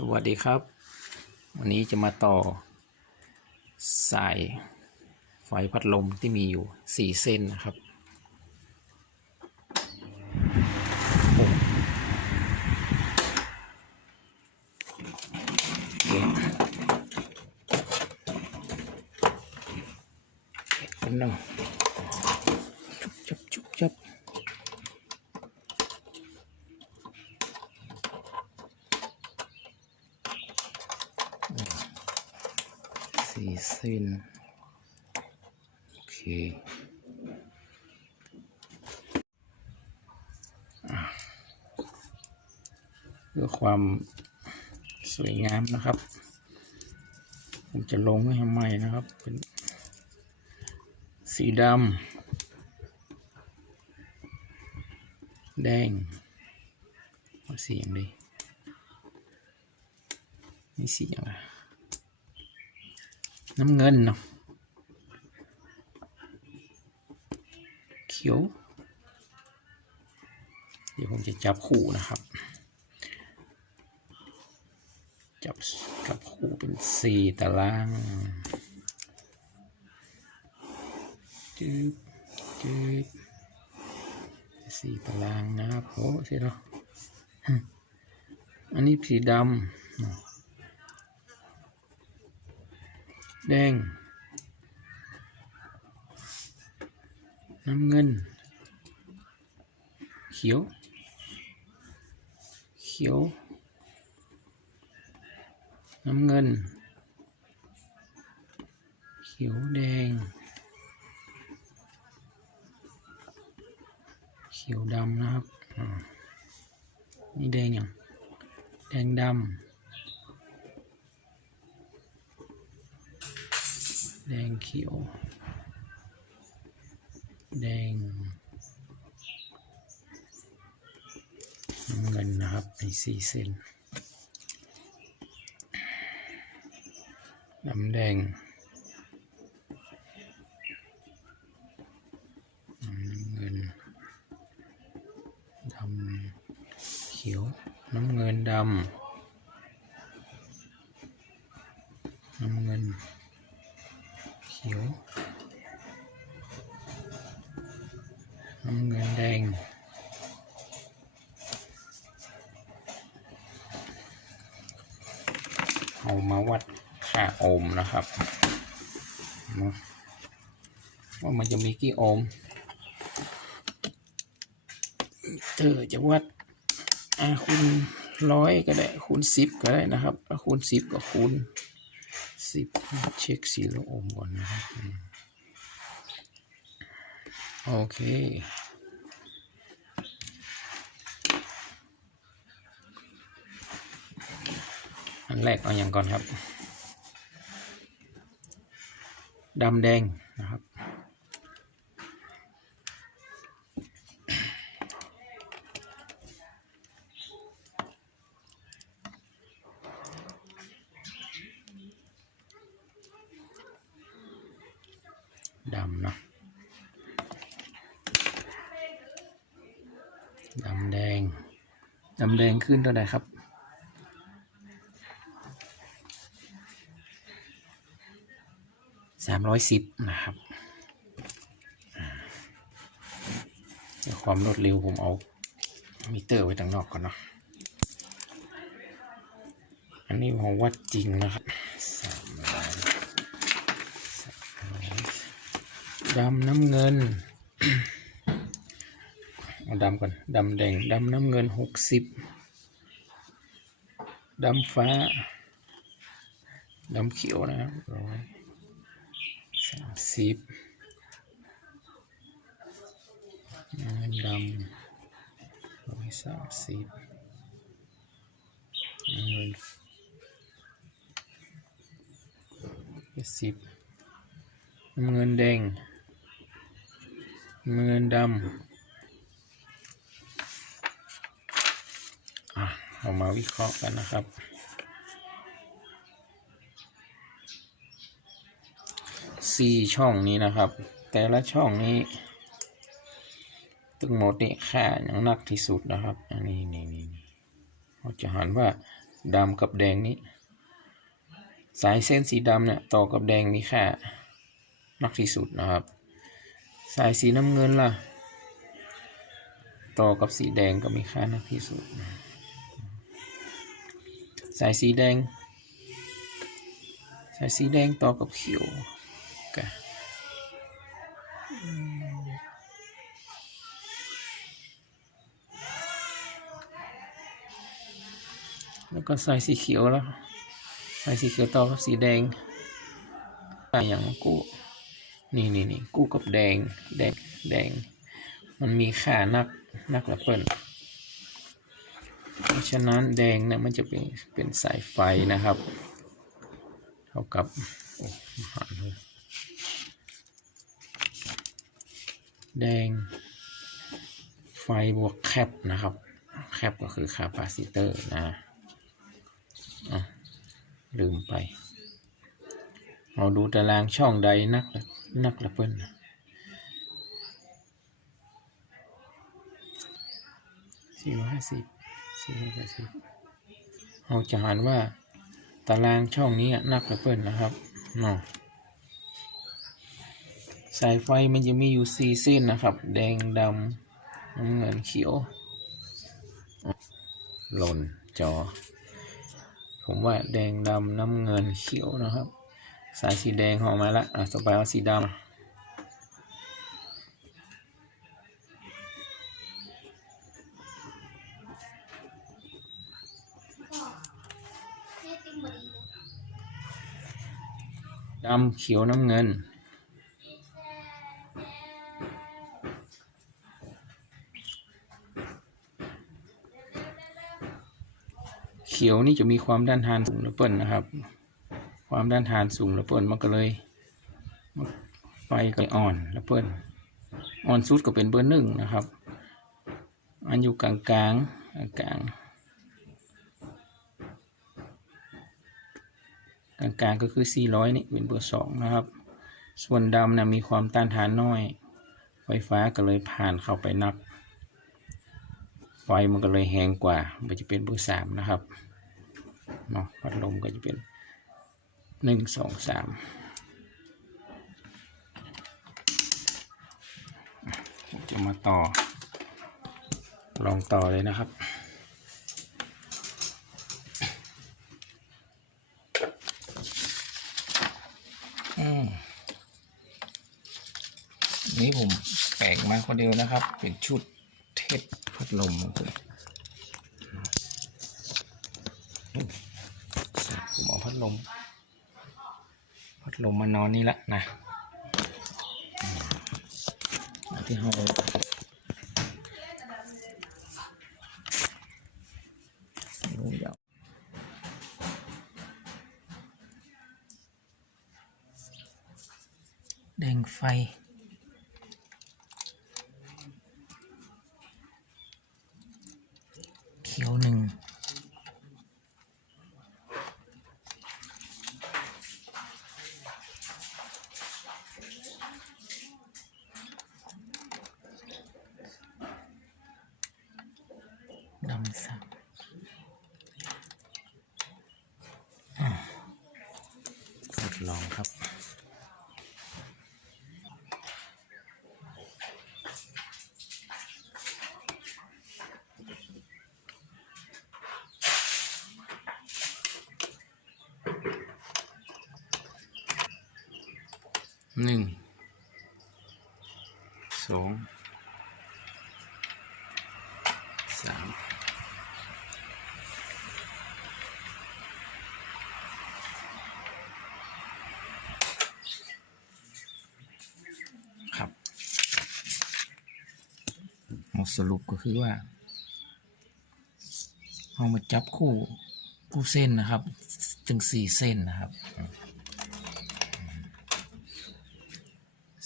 สวัสดีครับ วันนี้จะมาต่อ สายไฟพัดลมที่มีอยู่ 4 เส้นนะครับ โอเดี๋ยวคนหนึ่งจุบจุบจุบจับ สี่ เส้น โอเคเพื่อความสวยงามนะครับ ผมจะลงให้ใหม่นะครับ เป็นสีดำแดงสีอย่างดีนี่สีอย่างไร น้ำเงินเนาะเขียว เดี๋ยวผมจะจับคู่นะครับ จับกับคู่เป็นสี่ตารางจึ๊บจึ๊บสี่ตารางนะครับโอ้ใช่เนาะอันนี้สีดำ เนาะแดงน้ำเงินเขียวเขียว น้ำเงิน เขียว แดงเขียวแดงเขียว แดงน้ำเงินนะครับในสี่เส้นน้ำแดงน้ำเงินดำเขียว น้ำเงินดำ ขียวน้ำเงินแดง เอามาวัดค่าโอห์มนะครับว่ามันจะมีกี่โอห์มเธอจะวัดอ่าคูณร้อยก็ได้คูณสิบก็ได้นะครับคูณสิบก็คูณ สิบเช็คสีลูกอมก่อนนะครับโอเคอันแรกเอาอย่างก่อนครับดำแดงนะครับ ดำเนาะดำแดง ดำแดงขึ้นเท่าไหร่ครับสามร้อยสิบนะครับอ่าเดี๋ยความรวดเร็วผมเอามิเตอร์ไว้ทางนอกก่อนเนาะ อันนี้ผมวัดจริงนะครับสามร้อยสามร้อย ดำน้ำเงินเอาดำก่อนดำแดงดำน้ำเงินหกสิบดำฟ้าดำเขียวนะร้อยสามสิบเงินดำร้อยสามสิบเงินเจ็ดสิบน้ำเงินแดง น้ำเงินดำเอามาวิเคราะห์กันนะครับ สี่ช่องนี้นะครับ แต่ละช่องนี้ตึงหมดนี่ค่าอย่างนักที่สุดนะครับ อันนี้นี่นี่นี่เราจะหันว่าดำกับแดงนี้ สายเส้นสีดำเนี่ยต่อกับแดงมีค่านักที่สุดนะครับ สายสีน้ำเงินล่ะ ต่อกับสีแดงก็มีค่านักที่สุด สายสีแดง สายสีแดงต่อกับเขียวกะแล้วก็สายสีเขียวแล้วสายสีเขียวต่อกับสีแดงสายอย่างกู้ นี่นี่นี่กู้กับแดง แดง แดง มันมีค่านัก นักละเปิลเพราะฉะนั้นแดงเนี่ยมันจะเป็น เป็นสายไฟนะครับ เท่ากับโอ้หารเลยแดง ไฟบวกแคปนะครับ แคปก็คือคาปาซิเตอร์นะอะลืมไป เราดูตารางช่องใดนักละ นักละเปิ้ลนะสี่ร้อยห้าสิบสี่ร้อยแปดสิบเราจะหันว่าตารางช่องนี้อะนักละเปิ้ลนะครับเนาะสายไฟมันจะมีอยู่สี่เส้นนะครับ แดงดำน้ำเงินเขียวหล่นจอ ผมว่าแดงดำน้ำเงินเขียวนะครับ สายสีแดงออกมาและอะต่อไปเอาสีดำดำเขียวน้ำเงินเขียวนี่จะมีความด้านทานสูงระเปิลนะครับ ความด้านทานสูงระเปิลมันก็เลยไฟก็อ่อนระเปิลอ่อนสุดก็เป็นเบอร์หนึ่งนะครับ อันอยู่กลางกลางกลางกลางกลางก็คือ 400 นี่เป็นเบอร์สองนะครับ ส่วนดำนะมีความต้านทานน้อย ไฟฟ้าก็เลยผ่านเข้าไปนับ ไฟมันก็เลยแหงกว่า มันจะเป็นเบอร์สามนะครับเนาะพัดลมก็จะเป็น หนึ่งสองสามผมจะมาต่อ ลองต่อเลยนะครับอืมนี่ผมแปลกมาคนเดียวนะครับ เป็นชุดเทสพัดลมของผมผมเอาพัดลมพัด ลมมานอนนี่ละนะอืมเอาที่ห้องรู้ยาวแดงไฟ เขียวหนึ่ง ดำ สักอะทดลองครับ หนึ่ง สอง สาม ครับหมด สรุปก็คือว่าเอามาจับคู่คู่เส้นนะครับ ถึงสี่เส้นนะครับ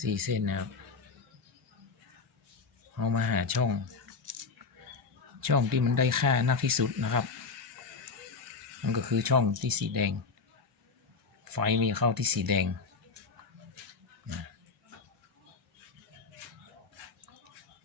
สี่เส้นนะครับเอามาหาช่อง ช่องที่มันได้ค่านักที่สุดนะครับ มันก็คือช่องที่สีแดง ไฟมีเข้าที่สีแดง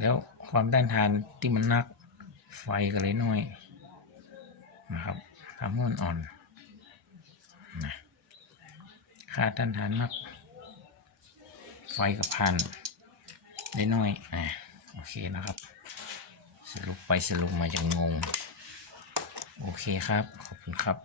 แล้ว ความต้านทานที่มันนัก ไฟก็เลยน้อยนะครับทความร้อนอ่อนนะค่าต้านทานมากไฟกับพันได้น้อยอะโอเคนะครับ สรุปไปสรุปมาจะงง โอเคครับ ขอบคุณครับ